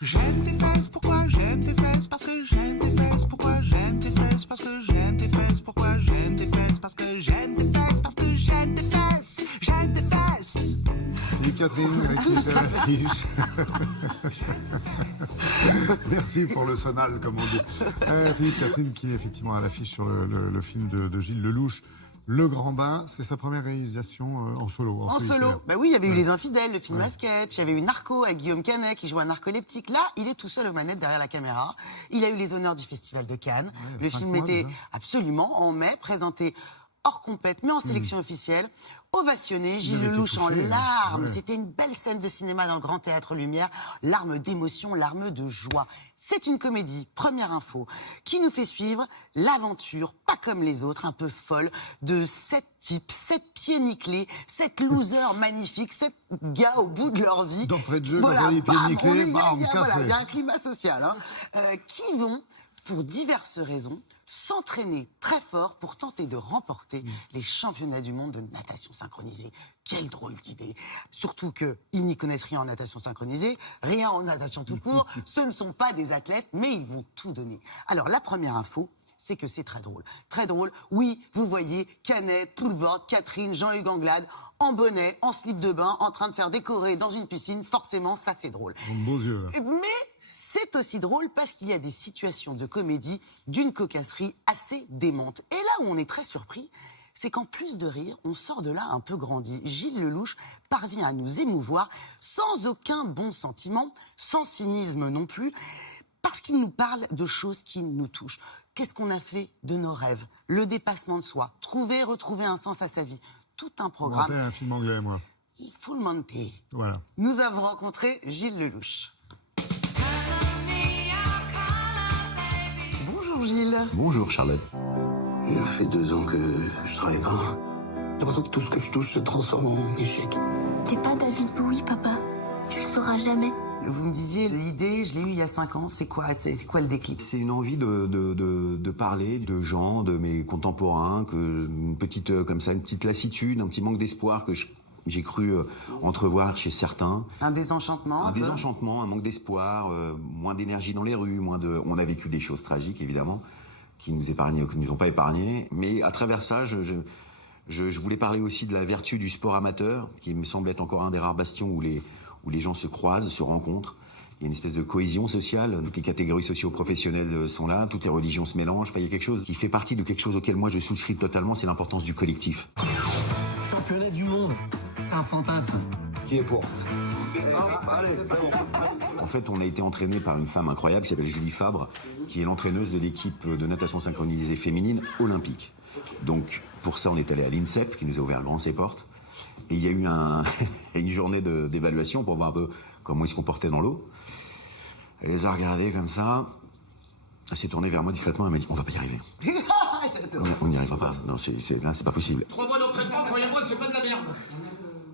J'aime tes fesses, pourquoi j'aime tes fesses? Parce que j'aime tes fesses, pourquoi j'aime tes fesses? Parce que j'aime tes fesses, pourquoi j'aime tes fesses? Parce que j'aime tes fesses, parce que j'aime tes fesses, j'aime tes fesses. Et Catherine, qui est à l'affiche. Merci pour le sonal, comme on dit. Philippe Catherine, qui est effectivement à l'affiche sur le film de Gilles Lelouch. Le Grand Bain, c'est sa première réalisation en solo. En solo. Bah oui, il y avait eu Les Infidèles, le film à sketch, il y avait eu Narco avec Guillaume Canet qui joue un narcoleptique. Là, il est tout seul aux manettes derrière la caméra. Il a eu les honneurs du Festival de Cannes. Le film était absolument en mai, présenté hors compète, mais en sélection officielle. Ovationné, Gilles Lelouch en larmes. C'était une belle scène de cinéma dans le Grand Théâtre Lumière. Larmes d'émotion, larmes de joie. C'est une comédie, première info, qui nous fait suivre l'aventure, pas comme les autres, un peu folle, de 7 types, 7 pieds nickelés, 7 losers magnifiques, 7 gars au bout de leur vie. D'entrée de jeu, voilà, les pieds nickelés, bam, il y a un climat social, qui vont, pour diverses raisons, s'entraîner très fort pour tenter de remporter les championnats du monde de natation synchronisée. Quelle drôle d'idée. Surtout qu'ils n'y connaissent rien en natation synchronisée, rien en natation tout court. Ce ne sont pas des athlètes, mais ils vont tout donner. Alors, la première info, c'est que c'est très drôle. Très drôle. Oui, vous voyez Canet, Poulvord, Catherine, Jean-Hugues Anglade, en bonnet, en slip de bain, en train de faire décorer dans une piscine. Forcément, ça, c'est drôle. Beaux yeux, là. Mais c'est aussi drôle parce qu'il y a des situations de comédie d'une cocasserie assez démente. Et là où on est très surpris, c'est qu'en plus de rire, on sort de là un peu grandi. Gilles Lelouch parvient à nous émouvoir sans aucun bon sentiment, sans cynisme non plus, parce qu'il nous parle de choses qui nous touchent. Qu'est-ce qu'on a fait de nos rêves? Le dépassement de soi, retrouver un sens à sa vie. Tout un On me programme. rappelle un film anglais, moi. Il faut le monter. Voilà. Nous avons rencontré Gilles Lelouch. Bonjour Gilles. Bonjour Charlotte. Il fait 2 ans que je travaille pas. J'ai l'impression que tout ce que je touche se transforme en échec. T'es pas David Bowie, papa. Tu le sauras jamais. Vous me disiez, l'idée, je l'ai eue il y a 5 ans, c'est quoi le déclic? C'est une envie de parler de gens, de mes contemporains, une petite lassitude, un petit manque d'espoir que j'ai cru entrevoir chez certains. Un désenchantement? Un désenchantement, un manque d'espoir, moins d'énergie dans les rues, On a vécu des choses tragiques, évidemment, qui nous ont pas épargnés. Mais à travers ça, je voulais parler aussi de la vertu du sport amateur, qui me semble être encore un des rares bastions où les gens se croisent, se rencontrent. Il y a une espèce de cohésion sociale. Toutes les catégories socio-professionnelles sont là, toutes les religions se mélangent. Enfin, il y a quelque chose qui fait partie de quelque chose auquel moi je souscris totalement, c'est l'importance du collectif. Championnat du monde, c'est un fantasme. Qui est pour? Allez, c'est bon. En fait, on a été entraîné par une femme incroyable qui s'appelle Julie Fabre, qui est l'entraîneuse de l'équipe de natation synchronisée féminine olympique. Donc, pour ça, on est allé à l'INSEP, qui nous a ouvert grand ses portes. Et il y a eu une journée d'évaluation pour voir un peu comment ils se comportaient dans l'eau. Elle les a regardés comme ça. Elle s'est tournée vers moi discrètement. Elle m'a dit, on va pas y arriver. On n'y arrivera pas. Non, là, c'est pas possible. 3 mois d'entraînement, croyez-moi, c'est pas de la merde.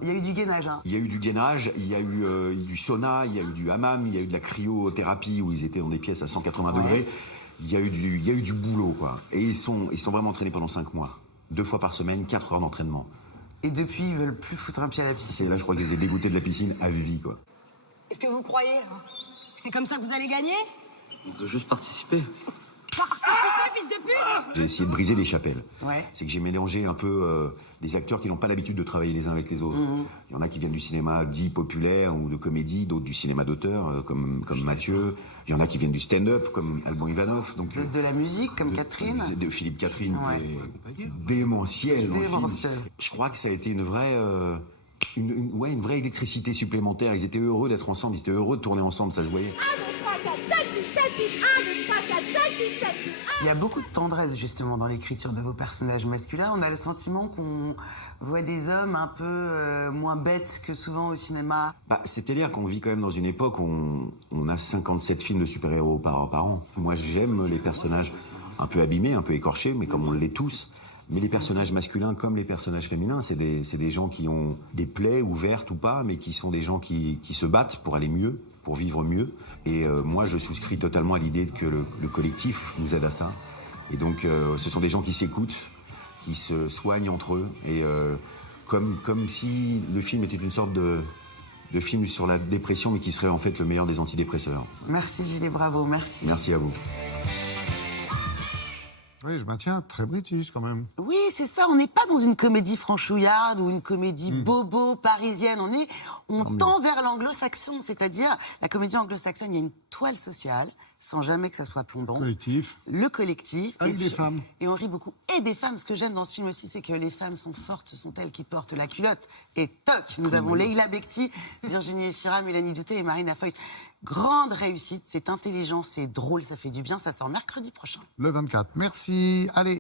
Il y a eu du gainage. Il y a eu du gainage, il y a eu du sauna, il y a eu du hammam, il y a eu de la cryothérapie où ils étaient dans des pièces à 180 degrés. Il y a eu du boulot, quoi. Et ils sont vraiment entraînés pendant 5 mois. 2 fois par semaine, 4 heures d'entraînement. Et depuis, ils veulent plus foutre un pied à la piscine. Et là, je crois que je les ai dégoûtés de la piscine à vie, quoi. Est-ce que vous croyez, là, c'est comme ça que vous allez gagner? On veut juste participer. Fils de pute! J'ai essayé de briser des chapelles. Ouais. C'est que j'ai mélangé un peu des acteurs qui n'ont pas l'habitude de travailler les uns avec les autres. Il y en a qui viennent du cinéma dit populaire ou de comédie, d'autres du cinéma d'auteur, comme Mathieu. Il y en a qui viennent du stand-up, comme Alban Ivanov. Donc, De la musique, comme Catherine. De Philippe Catherine, Ouais. qui est démentiel dans le film. Démentiel. Je crois que ça a été une vraie électricité supplémentaire. Ils étaient heureux d'être ensemble, ils étaient heureux de tourner ensemble, ça se voyait. Il y a beaucoup de tendresse justement dans l'écriture de vos personnages masculins. On a le sentiment qu'on voit des hommes un peu moins bêtes que souvent au cinéma. C'est-à-dire qu'on vit quand même dans une époque où on a 57 films de super-héros par an. Moi, j'aime les personnages un peu abîmés, un peu écorchés, mais comme on l'est tous. Mais les personnages masculins comme les personnages féminins, c'est des gens qui ont des plaies ouvertes ou pas, mais qui sont des gens qui se battent pour aller mieux, pour vivre mieux. Et moi, je souscris totalement à l'idée que le collectif nous aide à ça. Et donc, ce sont des gens qui s'écoutent, qui se soignent entre eux. Et comme si le film était une sorte de de film sur la dépression, mais qui serait en fait le meilleur des antidépresseurs. Merci Gilles, bravo, merci. Merci à vous. Oui, je maintiens, très british quand même. Oui, c'est ça, on n'est pas dans une comédie franchouillarde ou une comédie bobo parisienne, on tend vers l'anglo-saxon, c'est-à-dire la comédie anglo-saxonne, il y a une toile sociale, sans jamais que ça soit plombant. Collectif. Le collectif. Avec des femmes. Et on rit beaucoup. Et des femmes, ce que j'aime dans ce film aussi, c'est que les femmes sont fortes, ce sont elles qui portent la culotte. Et toc, nous avons Leila Bekti, Virginie Efira, Mélanie Douté et Marina Foïs. Grande réussite, c'est intelligent, c'est drôle, ça fait du bien, ça sort mercredi prochain. Le 24. Merci. Allez.